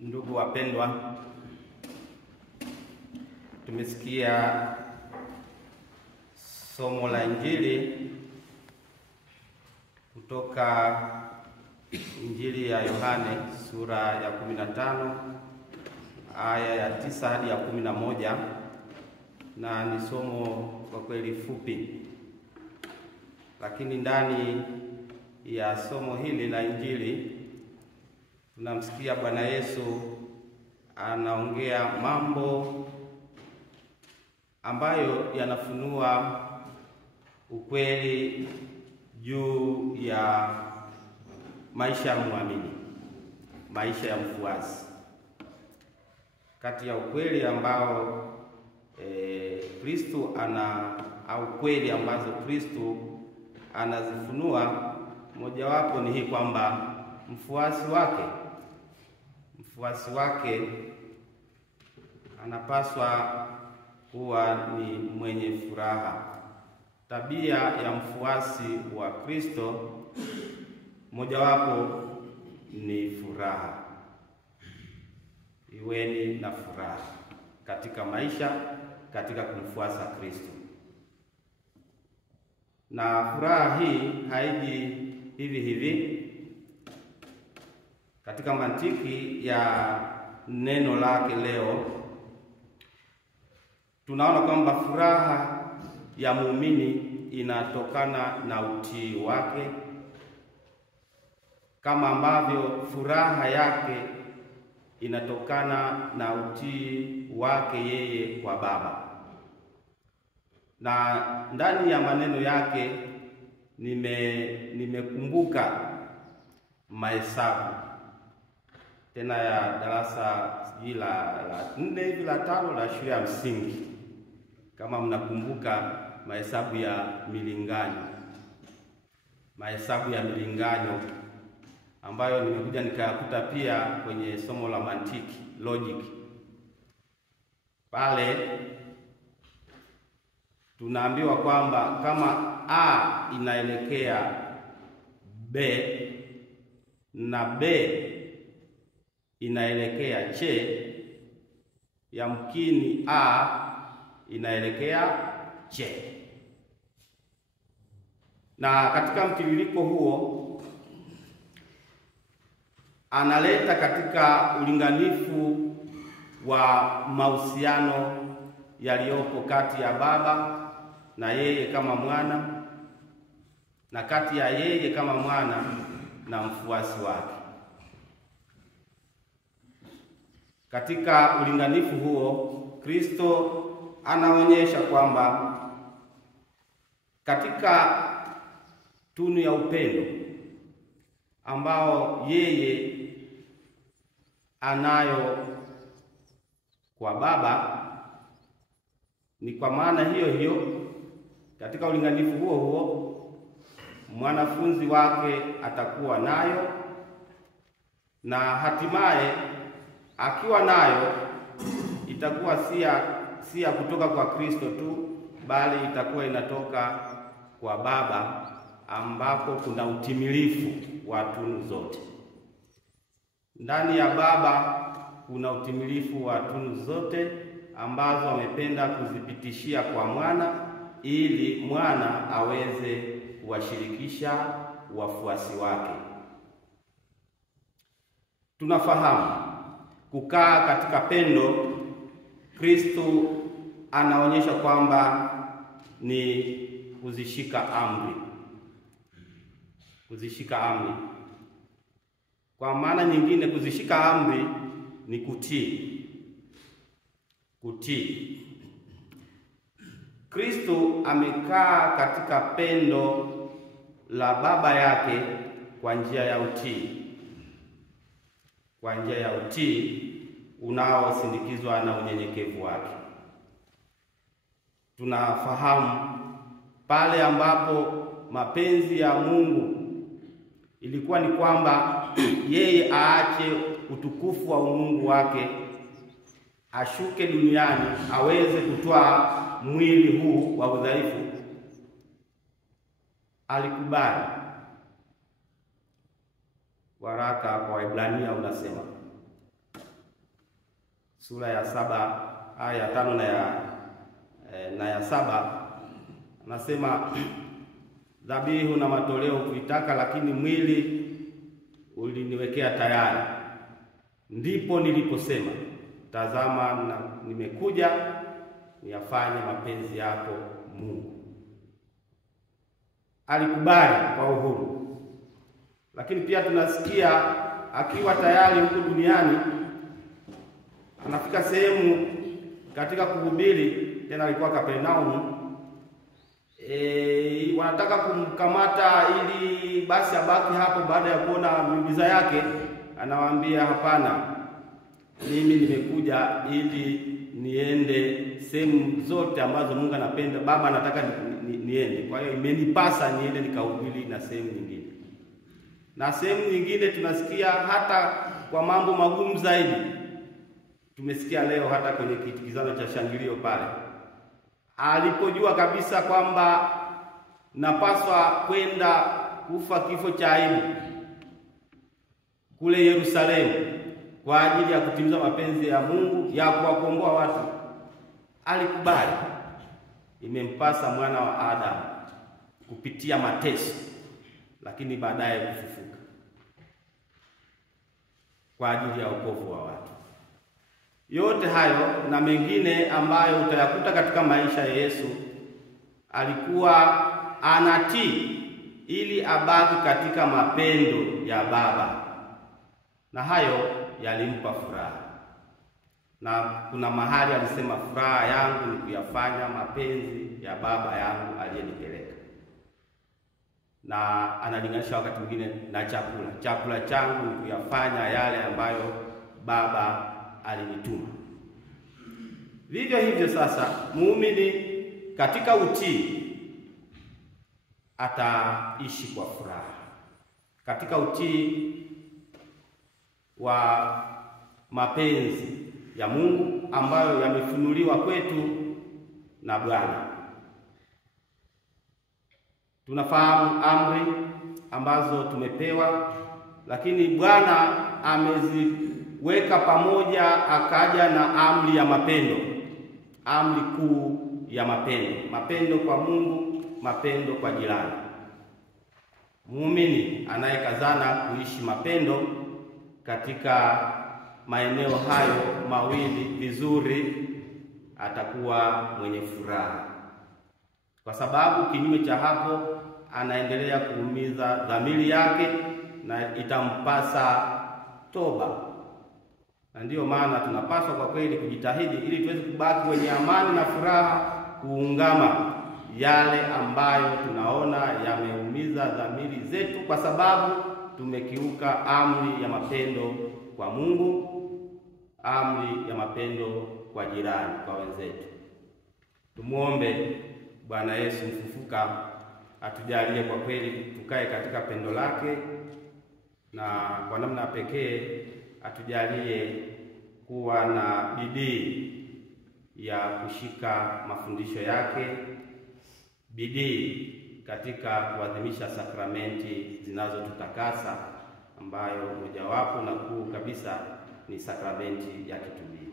Ndugu wapendwa, tumesikia somo la Injili kutoka Injili ya Yohane sura ya 15 aya ya 9 hadi ya 11, na ni somo kwa kweli fupi, lakini ndani ya somo hili la Injili tunamsikia Bwana Yesu anaongea mambo ambayo yanafunua ukweli juu ya maisha ya muamini, maisha ya mfuasi. Kati ya ukweli ambao Kristo au kweli ambazo Kristo anazifunua, mojawapo ni hii kwamba mfuasi wake anapaswa kuwa ni mwenye furaha. Tabia ya mfuasi wa Kristo mojawapo ni furaha. Iweni na furaha katika maisha, katika kumfuasa Kristo. Na furaha hii haiji hivi hivi. Katika mantiki ya neno lake leo, tunaona kwamba furaha ya muumini inatokana na utii wake, kama ambavyo furaha yake inatokana na utii wake yeye kwa Baba. Na ndani ya maneno yake nimekumbuka mahesabu tena ya darasa sijui la 4 hivi la 5 la shule ya msingi, kama mnakumbuka mahesabu ya milinganyo ambayo nimekuja nikayakuta pia kwenye somo la mantiki, logic. Pale tunaambiwa kwamba kama A inaelekea B na B inaelekea C, yamkini A inaelekea C. Na katika mtiririko huo analeta katika ulinganifu wa mahusiano yaliyopo kati ya Baba na yeye kama mwana, na kati ya yeye kama mwana na mfuasi wake. Katika ulinganifu huo, Kristo anaonyesha kwamba katika tunu ya upendo ambao yeye anayo kwa Baba, ni kwa maana hiyo hiyo, katika ulinganifu huo huo mwanafunzi wake atakuwa nayo, na hatimaye akiwa nayo itakuwa si ya kutoka kwa Kristo tu, bali itakuwa inatoka kwa Baba, ambapo kuna utimilifu wa tunu zote. Ndani ya Baba kuna utimilifu wa tunu zote ambazo amependa kuzipitishia kwa mwana, ili mwana aweze kuwashirikisha wafuasi wake. Tunafahamu kukaa katika pendo, Kristo anaonyesha kwamba ni kuzishika amri. Kwa maana nyingine, kuzishika amri ni kutii. Kristo amekaa katika pendo la Baba yake kwa njia ya utii unaosindikizwa na unyenyekevu wake. Tunafahamu pale ambapo mapenzi ya Mungu ilikuwa ni kwamba yeye aache utukufu wa umungu wake, ashuke duniani aweze kutoa mwili huu wa udhaifu. Alikubali. Waraka kwa Waebrania unasema sura ya 7 aya ya 5 na ya 7, anasema dhabihu na matoleo kuitaka, lakini mwili uliniwekea tayari. Ndipo niliposema, tazama nimekuja niyafanye mapenzi yako Mungu. Alikubali kwa uhuru. Lakini pia tunasikia akiwa tayari huko duniani, anafika sehemu katika kuhubiri, tena alikuwa Kapernaum, wanataka kumkamata ili basi abaki hapo baada ya kuona miujiza yake. Anawaambia, hapana, mimi nimekuja ili niende sehemu zote ambazo Mungu anapenda, Baba anataka niende. Kwa hiyo imenipasa niende nikahubiri na sehemu nyingine. Na sehemu nyingine tunasikia hata kwa mambo magumu zaidi. Tumesikia leo hata kwenye kitikizano cha shangilio pale, alipojua kabisa kwamba napaswa kwenda kufa kifo cha aibu kule Yerusalemu kwa ajili ya kutimiza mapenzi ya Mungu ya kuwakomboa watu, alikubali. Imempasa mwana wa Adamu kupitia mateso, lakini baadaye kufufuka kwa ajili ya wokovu wa watu. Yote hayo na mengine ambayo utayakuta katika maisha ya Yesu, alikuwa anatii ili abaki katika mapendo ya Baba, na hayo yalimpa furaha. Na kuna mahali alisema, furaha yangu ni kuyafanya mapenzi ya Baba yangu aliyenipeleka. Na analinganisha wakati mwingine na chakula changu ni kuyafanya yale ambayo Baba alinituma. Vivyo hivyo sasa, muumini katika utii ataishi kwa furaha, katika utii wa mapenzi ya Mungu ambayo yamefunuliwa kwetu na Bwana. Tunafahamu amri ambazo tumepewa, lakini Bwana ameziweka pamoja, akaja na amri ya mapendo, amri kuu ya mapendo, mapendo kwa Mungu, mapendo kwa jirani. Muumini anayekazana kuishi mapendo katika maeneo hayo mawili vizuri, atakuwa mwenye furaha, kwa sababu kinyume cha hapo anaendelea kuumiza dhamiri yake na itampasa toba. Na ndiyo maana tunapaswa kwa kweli kujitahidi ili tuweze kubaki wenye amani na furaha, kuungama yale ambayo tunaona yameumiza dhamiri zetu, kwa sababu tumekiuka amri ya mapendo kwa Mungu, amri ya mapendo kwa jirani, kwa wenzetu. Tumuombe Bwana Yesu mfufuka atujalie kwa kweli tukae katika pendo lake, na kwa namna pekee atujalie kuwa na bidii ya kushika mafundisho yake, bidii katika kuadhimisha sakramenti zinazotutakasa, ambayo mojawapo na kuu kabisa ni sakramenti ya kitubio.